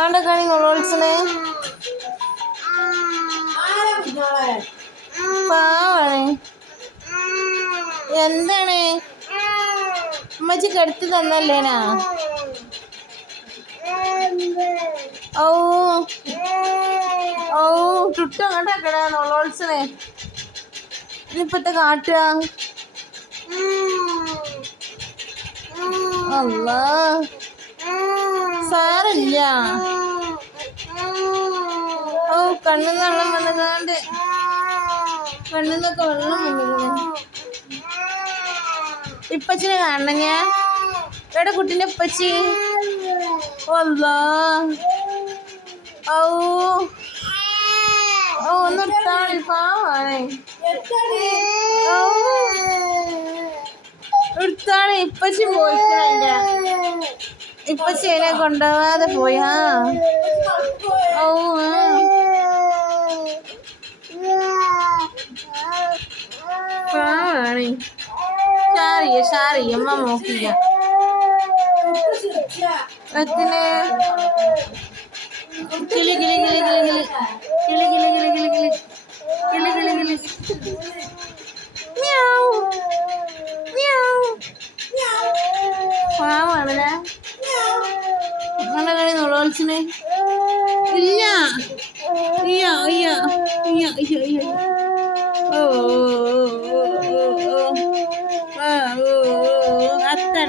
ആണ്ടെ കളി നോളോളിച്ചനെ പാവാണ്. എന്താണ് ഉമ്മച്ചി കെടുത്തി തന്നല്ലേനാ? ഓ ഓ ചുട്ടും അങ്ങോട്ടേക്കടാ നോളോളിച്ചനെ. ഇതിപ്പത്തെ കാട്ടുക അല്ലാ സാരല്ല. ഓ കണ്ണിന്ന് വെള്ളം വന്നതാണ്ട്, കണ്ണിന്നൊക്കെ വെള്ളം വന്നിരുന്നു. ഇപ്പച്ചിനെ കാണണം ഞാൻ. എവിടെ കുട്ടീൻ്റെ ഇപ്പച്ചി? അല്ലാ ഓ ഓ ഒന്നെടുത്താണ് പാവാണേ. എടുത്താണ് ഇപ്പച്ചി പോയിട്ടുണ്ട്. ഇപ്പച്ചി അതിനെ കൊണ്ടുപോവാതെ പോയാ. ഓ പാവാണ്. ഷാറിയ അമ്മ നോക്കില്ല എത്തിന്. കിളി കിളി കിളി കിളി കിളി കിളി കിളി കിളി കിളി കിളി കിളി കിളി കിളി പാവാണല്ലേ. അങ്ങനെ കളി നോളോളിച്ചിന് ഇല്ല. അയ്യ അയ്യ അയ്യ അയ്യ അയ്യ ഓ